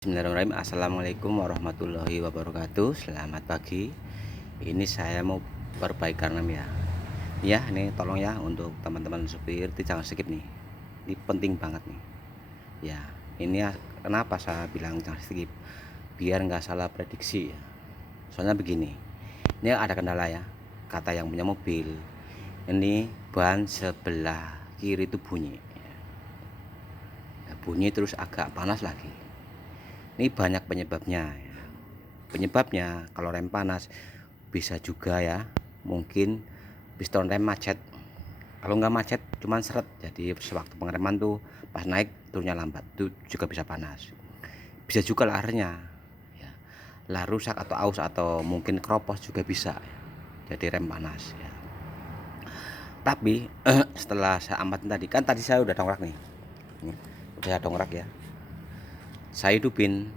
Bismillahirrahmanirrahim. Assalamualaikum warahmatullahi wabarakatuh. Selamat pagi. Ini saya mau perbaikan rem ya. Ya, ini tolong ya untuk teman-teman supir, jangan skip nih. Ini penting banget nih. Ya, ini ya, kenapa saya bilang jangan skip? Biar nggak salah prediksi ya. Soalnya begini. Ini ada kendala ya. Kata yang punya mobil. Ini ban sebelah kiri itu bunyi. Ya, bunyi terus agak panas lagi. Ini banyak penyebabnya ya. Penyebabnya kalau rem panas bisa juga ya, mungkin piston rem macet. Kalau nggak macet cuman seret, jadi sewaktu pengereman tuh pas naik turunnya lambat, itu juga bisa panas. Bisa juga laharnya ya, lah rusak atau aus atau mungkin keropos juga bisa ya. Jadi rem panas ya. Tapi setelah saya amatin tadi saya udah dongkrak nih. Ini udah dongkrak ya, saya hidupin,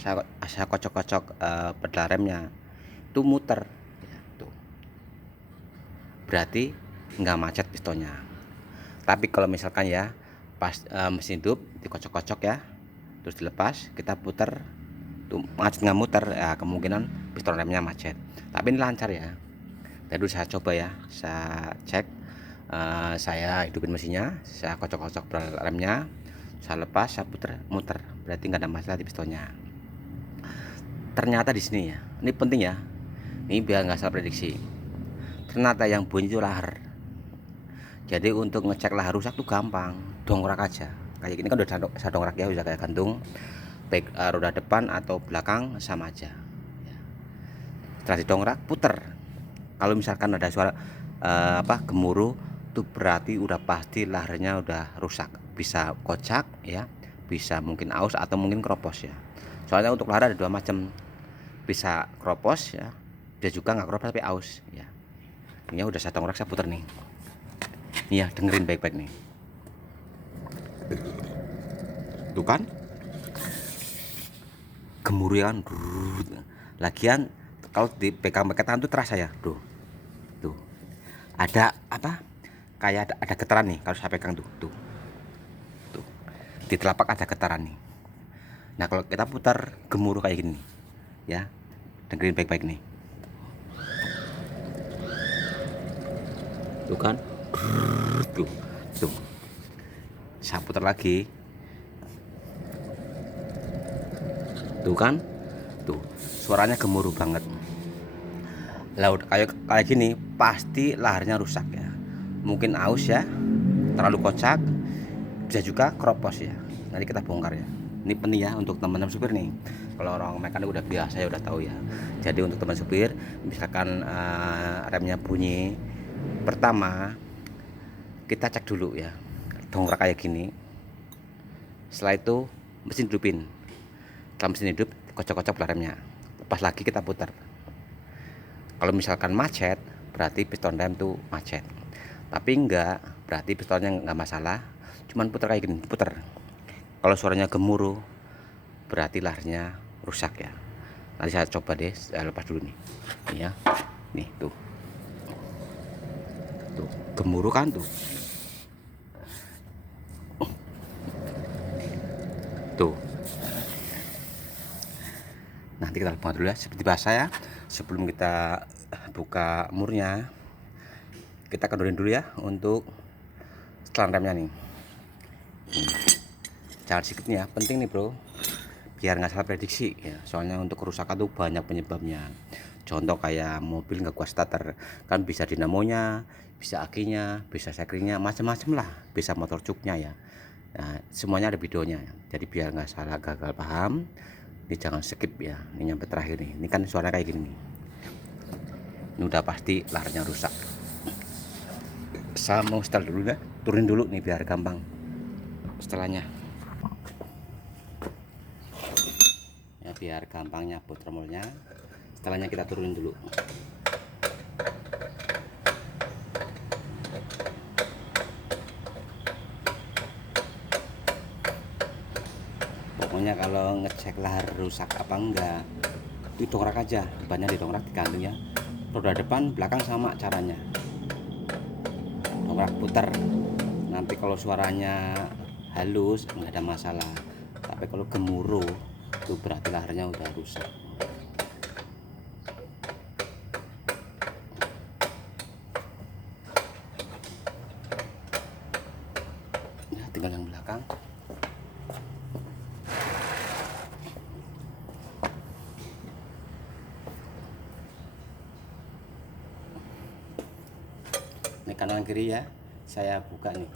saya kocok-kocok pedal remnya itu muter ya, tuh. Berarti nggak macet pistonnya. Tapi kalau misalkan ya pas mesin hidup dikocok-kocok ya, terus dilepas kita puter tuh, macet nggak muter ya, kemungkinan piston remnya macet. Tapi ini lancar ya. Tadi saya coba ya, saya cek, saya hidupin mesinnya, saya kocok-kocok pedal remnya, saya lepas, saya puter muter, berarti nggak ada masalah di pistonnya. Ternyata di sini ya, ini penting ya, ini biar nggak salah prediksi. Ternyata yang bunyi itu lahar. Jadi untuk ngecek lahar rusak tuh gampang, dongkrak aja. Kayak gini kan udah saya dongkrak ya, udah kayak gantung. Baik roda depan atau belakang sama aja. Setelah didongkrak, puter. Kalau misalkan ada suara gemuruh, tuh berarti udah pasti laharnya udah rusak. Bisa kocak ya, bisa mungkin aus atau mungkin keropos ya. Soalnya untuk lahar ada dua macam, bisa keropos ya, bisa juga nggak keropos tapi aus ya. Ini udah saya dongkrak, saya puter nih. Nih ya, dengerin baik-baik nih. Tuh kan, gemuruh kan. Lagian kalau dipegang pakai tangan tuh terasa ya, tuh ada apa, kayak ada getaran nih kalau saya pegang tuh di telapak ada getaran nih. Nah kalau kita putar gemuruh kayak gini ya, dengerin baik-baik nih. Tuh kan, tuh saya putar lagi, tuh kan, tuh suaranya gemuruh banget. Laut kayak gini pasti laharnya rusak ya, mungkin aus ya, terlalu kocak, bisa juga keropos ya. Nanti kita bongkar ya. Ini penting ya untuk teman-teman supir nih. Kalau orang mekanik udah biasa ya, udah tahu ya. Jadi untuk teman supir, misalkan remnya bunyi, pertama kita cek dulu ya, dongkrak kayak gini. Setelah itu mesin hidupin. Setelah mesin hidup, kocok-kocok pedal remnya, lepas lagi kita putar. Kalau misalkan macet, berarti piston rem tuh macet. Tapi enggak, berarti pistonnya enggak masalah, cuman putar kayak gini, putar. Kalau suaranya gemuruh, berarti laharnya rusak ya. Nanti saya coba deh, saya lepas dulu nih. Nih ya, nih tuh gemuruh kan tuh. Nanti kita buka dulu ya, seperti biasa ya. Sebelum kita buka murnya, kita kendorin dulu ya untuk setelan remnya nih. Jangan sedikit nih ya, penting nih bro, biar nggak salah prediksi ya. Soalnya untuk kerusakan tuh banyak penyebabnya. Contoh kayak mobil nggak kuat starter, kan bisa dinamonya, bisa akinya, bisa sekringnya, macam-macam lah, bisa motor cuknya ya. Nah, semuanya ada videonya ya. Jadi biar nggak salah gagal paham, ini jangan skip ya. Ini nyampe terakhir nih, ini kan suara kayak gini nih. Ini udah pasti laharnya rusak. Saya mau setel dulu ya, turunin dulu nih biar gampang setelahnya ya, biar gampang nyabut tromolnya. Setelahnya kita turunin dulu. Pokoknya kalau ngecek lahar rusak apa enggak, didongkrak aja, bannya didongkrak, digantung ya. Roda depan belakang sama caranya, dongkrak putar. Nanti kalau suaranya halus nggak ada masalah, tapi kalau gemuruh Itu berarti larnya udah rusak. Ya, tinggal yang belakang. Ini kanan kiri ya, saya buka nih.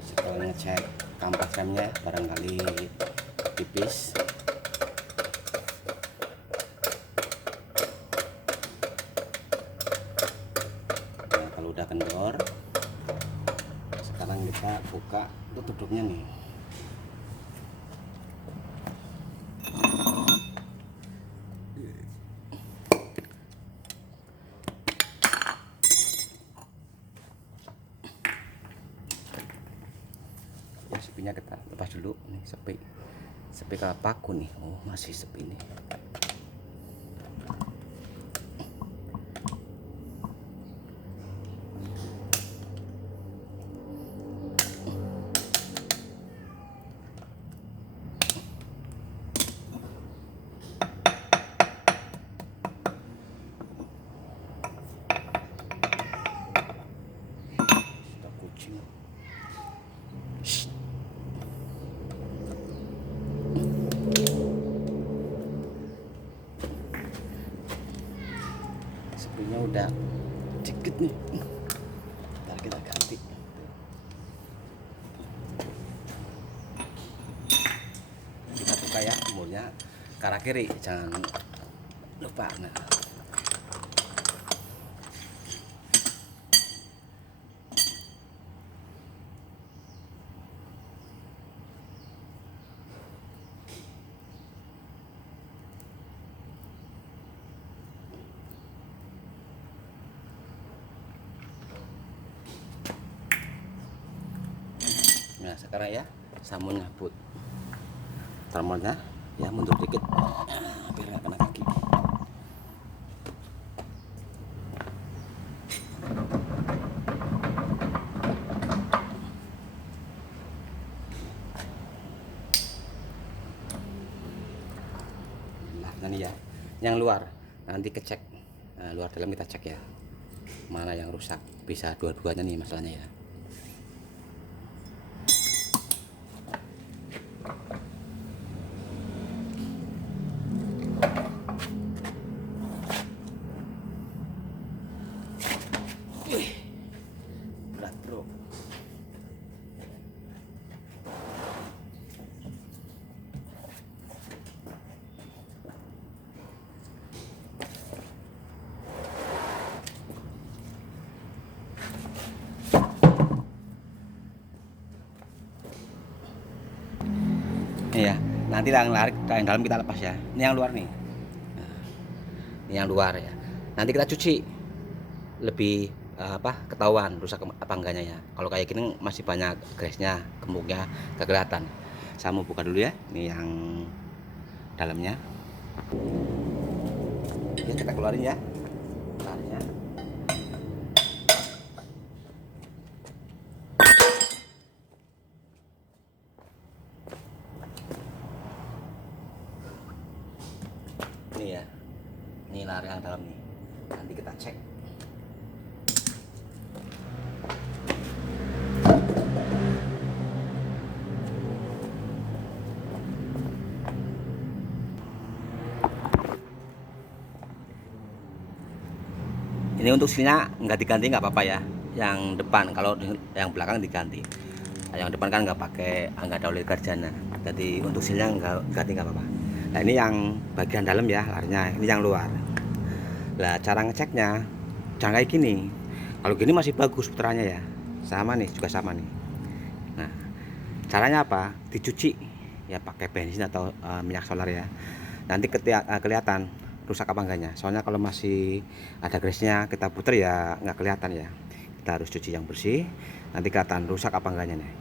Setelah ngecek kampas remnya barangkali tipis. Nah, kalau udah kendor, sekarang kita buka tutupnya nih. Ya, sepinya kita lepas dulu nih, sepi kalau paku nih. Oh, masih sepi nih. Sudah kucing. Shh. Sepinya udah dikit nih. Ntar kita ganti. Kita buka ya, murnya ke arah kiri, jangan lupa. Nah, sekarang ya samunnya put termolnya ya, mundur dikit biar nggak kena kaki. Nah, ini ya yang luar nanti kecek. Nah, luar dalam kita cek ya, mana yang rusak, bisa dua-duanya nih masalahnya ya. Berat bro. Iya, nanti yang dalam kita lepas ya. Ini yang luar nih. Nah, ini yang luar ya. Nanti kita cuci lebih ketahuan rusak apa enggaknya ya. Kalau kayak gini masih banyak gresnya, gemuknya gak kelihatan. Saya mau buka dulu ya. Ini yang dalamnya. Ya, kita keluarin ya. Larnya. Ini ya. Ini lar yang dalam nih. Nanti kita cek. Ini untuk silnya nggak diganti nggak apa-apa ya. Yang depan, kalau yang belakang diganti. Yang depan kan nggak pakai, nggak ada oli Garjana. Jadi untuk silnya nggak ganti nggak apa-apa. Nah, ini yang bagian dalam ya larnya. Ini yang luar. Nah, cara ngeceknya jangan kayak gini. Kalau gini masih bagus putarannya ya. Sama nih, juga sama nih. Nah, caranya apa? Dicuci ya pakai bensin atau minyak solar ya. Nanti kelihatan rusak apa enggaknya. Soalnya kalau masih ada gresnya kita puter ya nggak kelihatan ya. Kita harus cuci yang bersih. Nanti kelihatan rusak apa enggaknya nih.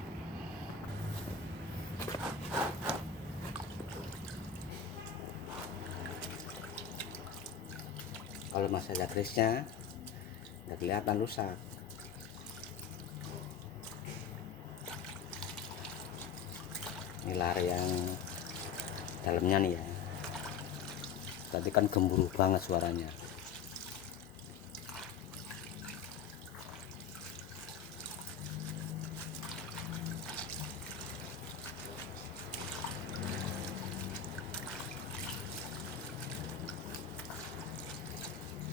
Kalau masih ada gresnya nggak kelihatan rusak. Ini lar yang dalamnya nih ya. Tadi kan gemuruh banget suaranya.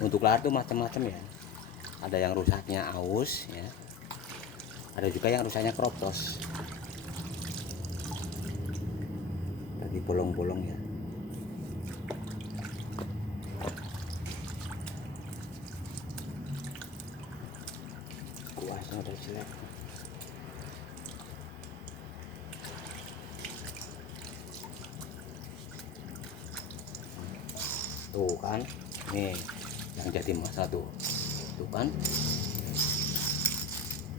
Untuk layar tuh macam-macam ya. Ada yang rusaknya aus ya. Ada juga yang rusaknya kroptos. Tadi bolong-bolong ya. Kuasnya udah jelek. Tuh kan, nih yang jadi masalah tuh kan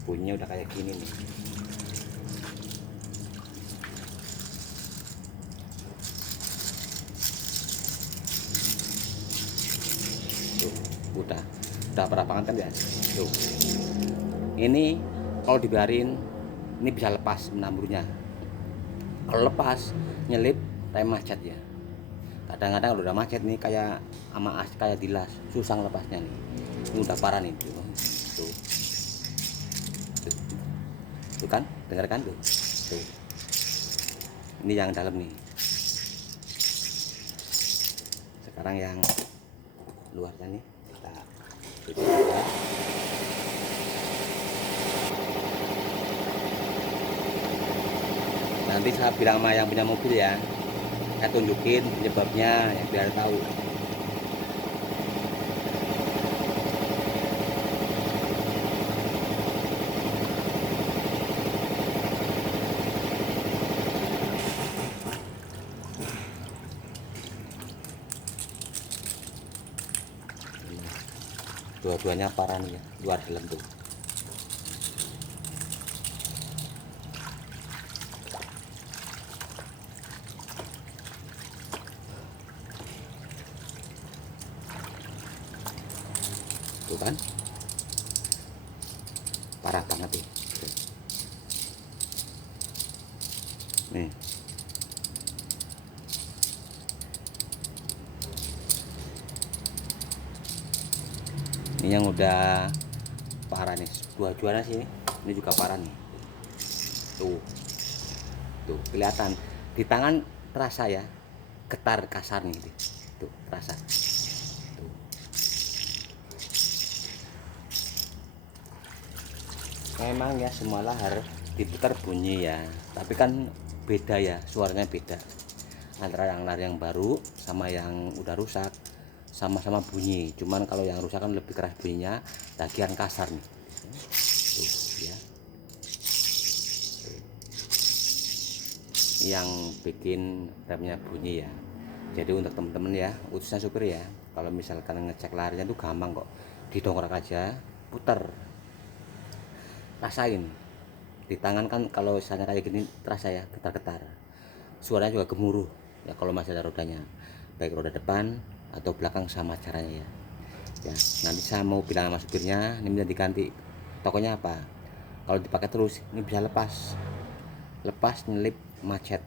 bunyinya udah kayak gini nih. Tuh udah perapangan kan ya. Tuh ini kalau dibiarin ini bisa lepas menamburnya. Kalau lepas nyelip rem macet ya. Kadang-kadang udah macet nih kayak sama kayak dilas, susah lepasnya nih. Ini udah parah nih tuh. Tuh. Tuh kan, dengarkan tuh. Tuh. Ini yang dalam nih. Sekarang yang luarnya nih kita tutup ya. Nanti saya bilang sama yang punya mobil ya, saya tunjukin penyebabnya ya, biar tahu. Dua-duanya parah nih ya, luar dalam tuh. Tuh kan, parah banget tuh. Nih. Ini yang udah parah nih, dua-duanya sih. Ini juga parah nih. Tuh kelihatan di tangan, terasa ya, getar kasar nih. Tuh terasa. Tuh. Memang ya semua lahar diputar bunyi ya, tapi kan beda ya, suaranya beda antara yang lahar yang baru sama yang udah rusak. Sama-sama bunyi, cuman kalau yang rusak kan lebih keras bunyinya, bagian kasar nih. Tuh ya. Tuh. Yang bikin remnya bunyi ya. Jadi untuk temen-temen ya, khususnya supir ya, kalau misalkan ngecek laharnya tuh gampang kok, didongkrak aja, puter, rasain di tangan kan. Kalau misalnya kayak gini terasa ya, getar-getar, suaranya juga gemuruh ya kalau masih ada rodanya, baik roda depan atau belakang sama caranya ya. Ya nanti saya mau bilang sama supirnya ini bisa diganti, tokonya apa, kalau dipakai terus ini bisa lepas nyelip macet.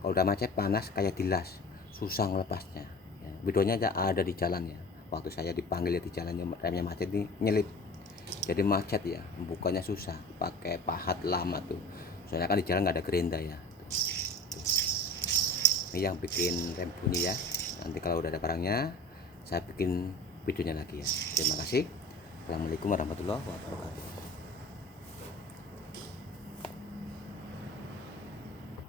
Kalau udah macet panas kayak dilas, susah ngelepasnya ya. Videonya ada di jalan ya, waktu saya dipanggil ya di jalannya, remnya macet nih nyelip, jadi macet ya, bukanya susah, pakai pahat lama tuh, soalnya kan di jalan nggak ada gerenda ya. Ini yang bikin rem bunyi ya. Nanti kalau udah ada barangnya saya bikin videonya lagi ya. Terima kasih. Assalamualaikum warahmatullahi wabarakatuh.